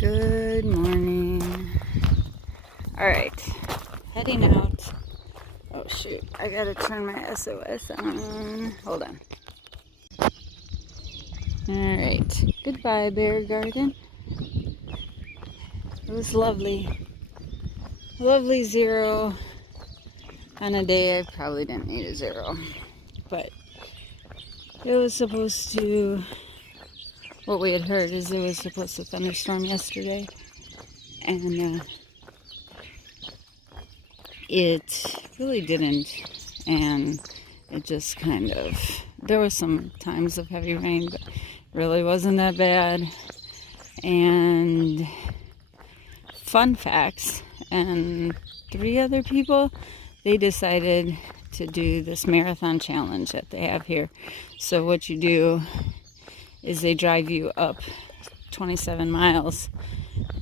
Good morning. Alright, heading out. Oh shoot, I gotta turn my SOS on. Hold on. Alright, goodbye bear garden. It was lovely. Lovely zero. On a day I probably didn't need a zero. But it was supposed to, what we had heard is it was supposed to thunderstorm yesterday. And it really didn't. And it just kind of, there was some times of heavy rain, but really wasn't that bad. And fun facts, and 3 other people, they decided to do this marathon challenge that they have here. So what you do is they drive you up 27 miles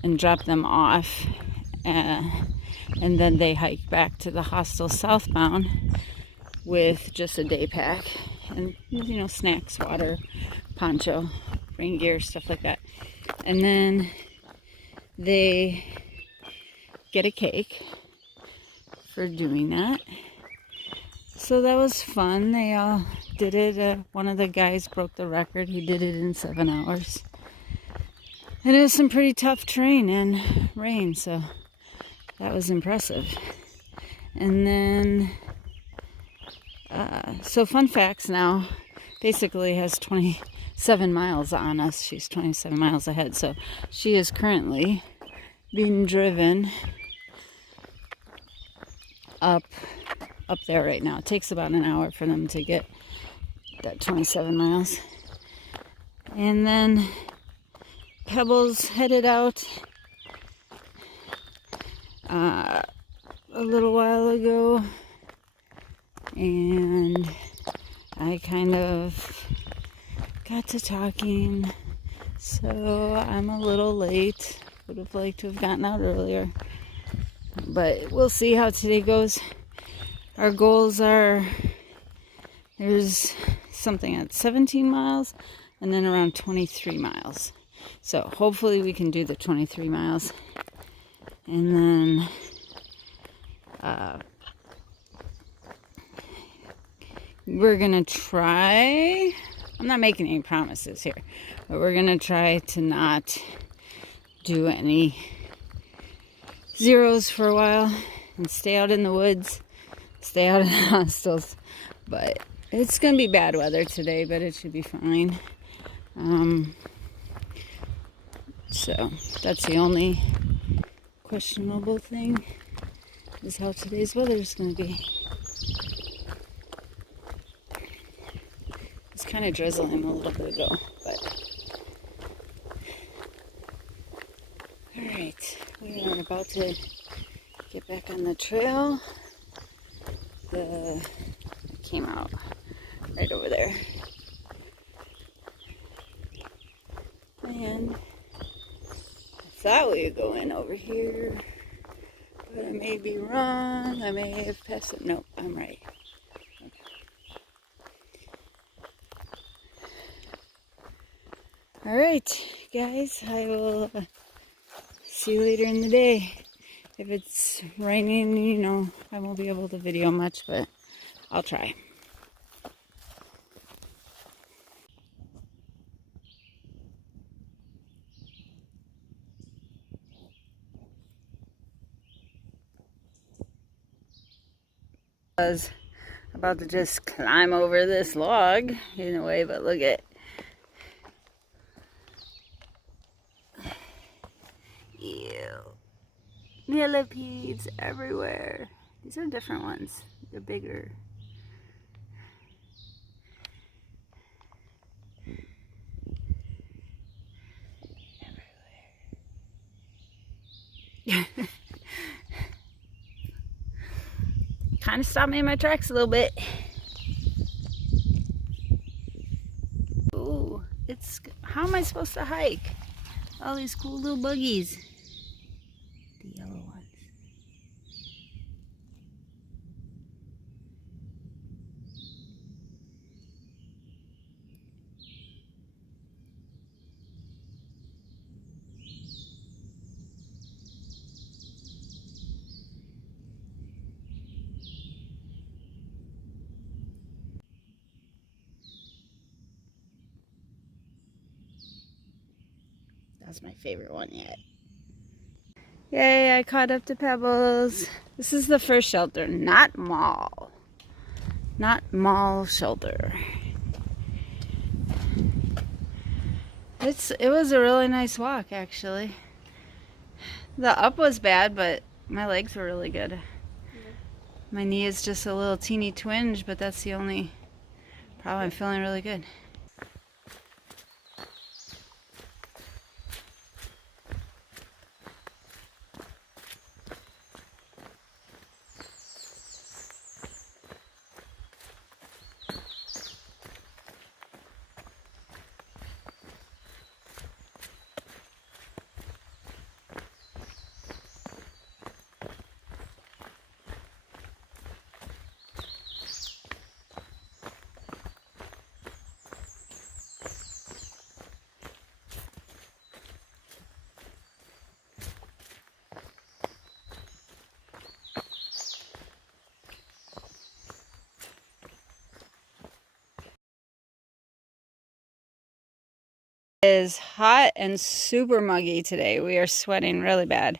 and drop them off, and then they hike back to the hostel southbound with just a day pack and, you know, snacks, water, poncho, rain gear, stuff like that. And then they get a cake for doing that. So that was fun. They all did it. One of the guys broke the record. He did it in 7 hours. And it was some pretty tough terrain and rain, so that was impressive. And then, so fun facts now. Basically has 27 miles on us. She's 27 miles ahead. So she is currently being driven up there right now. It takes about an hour for them to get that 27 miles. And then Pebbles headed out a little while ago, and I kind of got to talking, so I'm a little late. Would have liked to have gotten out earlier, but we'll see how today goes. Our goals are, there's something at 17 miles and then around 23 miles. So hopefully we can do the 23 miles. And then we're going to try, I'm not making any promises here, but we're going to try to not do any zeros for a while and stay out in the woods, stay out in hostels. But it's going to be bad weather today, but it should be fine. So that's the only questionable thing, is how today's weather is going to be. It's kind of drizzling a little bit ago, but alright, we are about to get back on the trail. It came out right over there. And I thought we would go in over here, but I may be wrong. I may have passed it. Nope, I'm right. Okay. Alright, guys, I will see you later in the day. If it's raining, you know, I won't be able to video much, but I'll try. I was about to just climb over this log in a way, but look at, ew, millipedes everywhere. These are different ones. They're bigger. Everywhere. Kind of stopped me in my tracks a little bit. Ooh, it's, how am I supposed to hike? All these cool little buggies. The yellow ones. That's my favorite one yet. Yay, I caught up to Pebbles. This is the first shelter, not mall. Not mall shelter. It was a really nice walk, actually. The up was bad, but my legs were really good. Yeah. My knee is just a little teeny twinge, but that's the only problem. I'm feeling really good. It is hot and super muggy today. We are sweating really bad,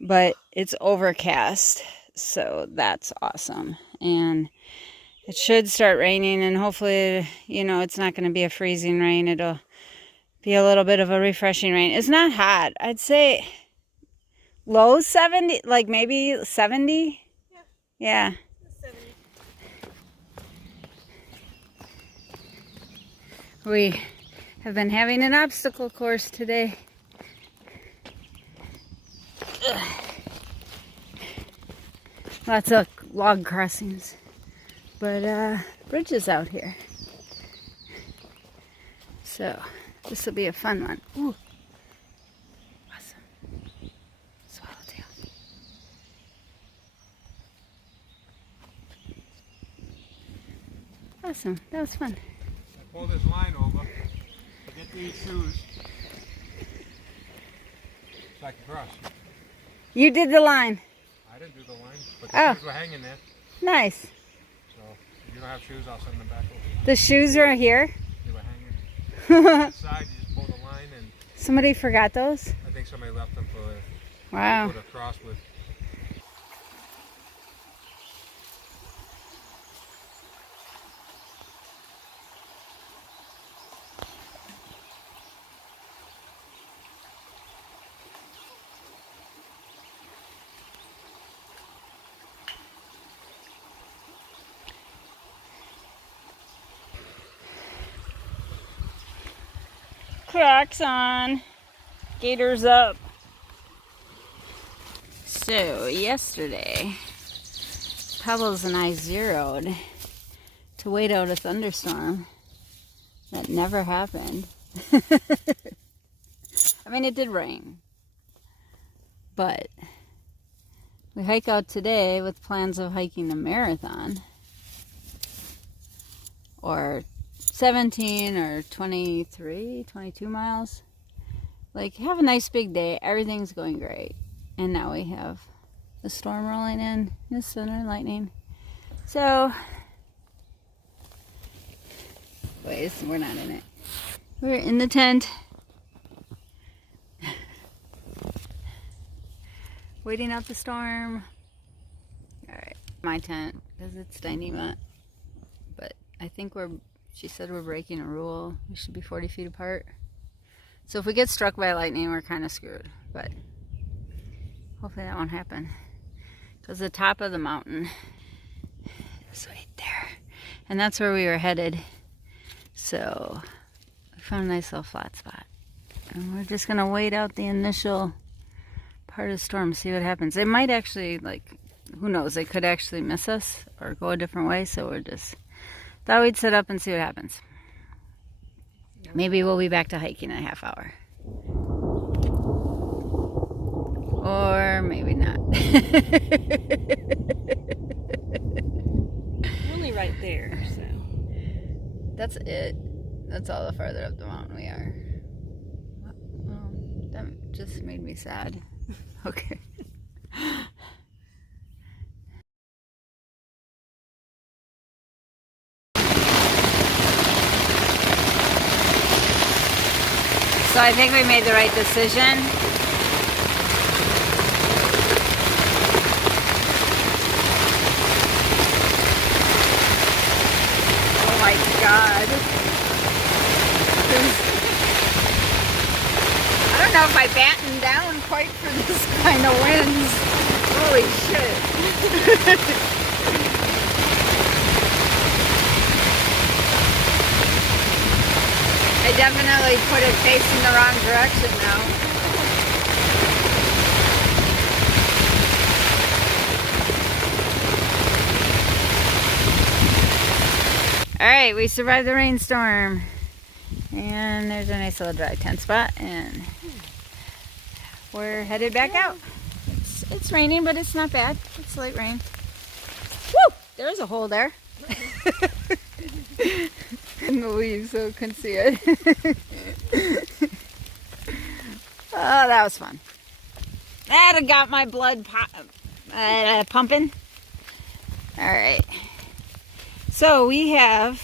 but it's overcast, so that's awesome. And it should start raining, and hopefully, you know, it's not going to be a freezing rain. It'll be a little bit of a refreshing rain. It's not hot. I'd say low 70, like maybe 70. Yeah. 70. We have been having an obstacle course today. Ugh. Lots of log crossings, but bridges out here. So this will be a fun one. Ooh, awesome! Swallowtail. Awesome. That was fun. I pull this line over. Get these shoes so I can cross. You did the line. I didn't do the line, but the shoes were hanging there. Nice. So if you don't have shoes, I'll send them back over. The shoes are here? They were hanging. On that side, you just pull the line and... Somebody forgot those? I think somebody left them for wow. people to cross with. Crocs on, gaiters up. So yesterday, Pebbles and I zeroed to wait out a thunderstorm. That never happened. I mean, it did rain, but we hike out today with plans of hiking the marathon, or 17 or 23, 22 miles. Like, have a nice big day. Everything's going great. And now we have the storm rolling in, the thunder and lightning. So, wait, we're not in it. We're in the tent. Waiting out the storm. Alright, my tent, because it's tiny, but I think she said we're breaking a rule. We should be 40 feet apart. So if we get struck by lightning, we're kind of screwed. But hopefully that won't happen. Because the top of the mountain is right there. And that's where we were headed. So we found a nice little flat spot. And we're just going to wait out the initial part of the storm, see what happens. It might actually, like, who knows, they could actually miss us or go a different way. So we're just... thought we'd sit up and see what happens. Maybe we'll be back to hiking in a half hour. Or maybe not. Only right there, so. That's it. That's all the farther up the mountain we are. Well, that just made me sad. Okay. So I think we made the right decision. Oh my God. I don't know if I batten down quite for this kind of winds. Holy shit. I definitely put it facing the wrong direction now. Alright, we survived the rainstorm. And there's a nice little dry tent spot, and we're headed back out. It's raining, but it's not bad. It's light rain. Woo! There's a hole there. In the leaves, so I couldn't see it. Oh, that was fun. That got my blood pumping. Alright. So we're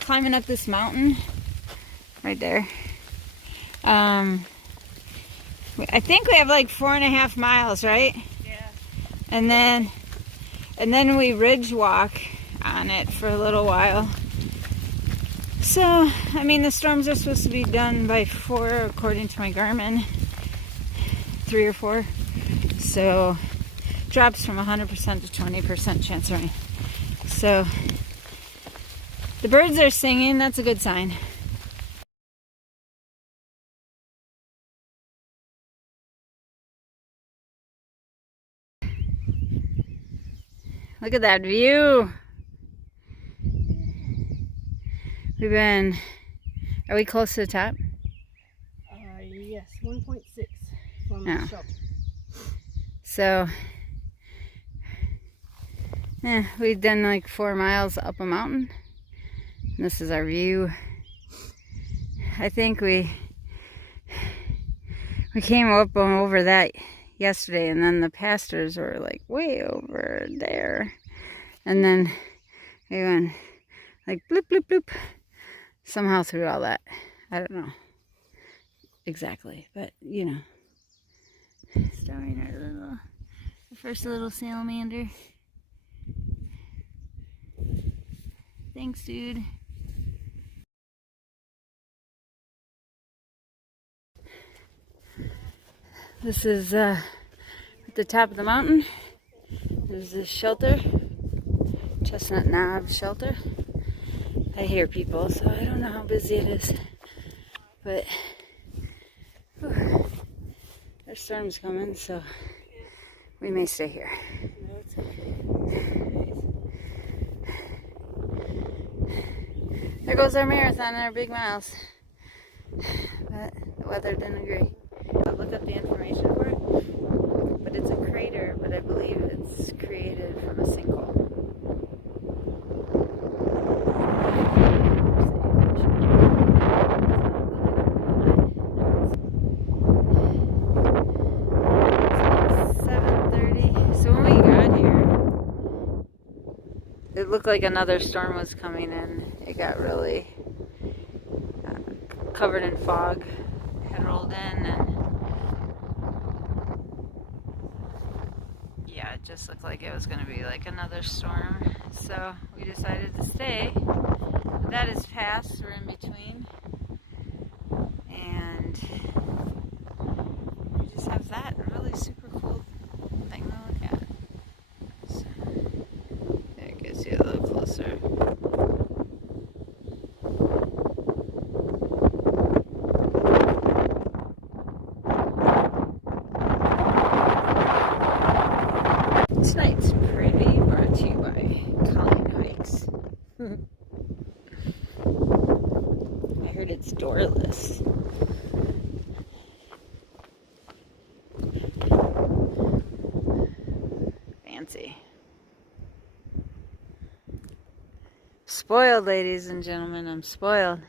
climbing up this mountain right there. I think we have like 4.5 miles, right? Yeah. And then we ridge walk on it for a little while. So, I mean, the storms are supposed to be done by 4 according to my Garmin. 3 or 4. So, drops from 100% to 20% chance of rain. So, the birds are singing. That's a good sign. Look at that view. Are we close to the top? Yes, 1.6 from Oh. the shelter. So, we've done like 4 miles up a mountain. This is our view. I think we came up and over that yesterday, and then the pastures were like way over there. And then we went like bloop, bloop, bloop. Somehow through all that. I don't know exactly, but you know. Starting our first little salamander. Thanks, dude. This is at the top of the mountain. There's this shelter, Chestnut Knob shelter. I hear people, so I don't know how busy it is, but there's storms coming, so we may stay here. There goes our marathon and our big miles, but the weather didn't agree. I looked up the information for it, but it's a crater, but I believe it's created from a sinkhole. It looked like another storm was coming in. It got really covered in fog. It had rolled in, and yeah, it just looked like it was going to be like another storm. So we decided to stay. But that is past. We're in between, and we just have that really super cool thing to look at. So, there it gets you a little closer. Tonight's pretty brought to you by Colleen Hikes. I heard it's doorless. Fancy. Spoiled, ladies and gentlemen, I'm spoiled.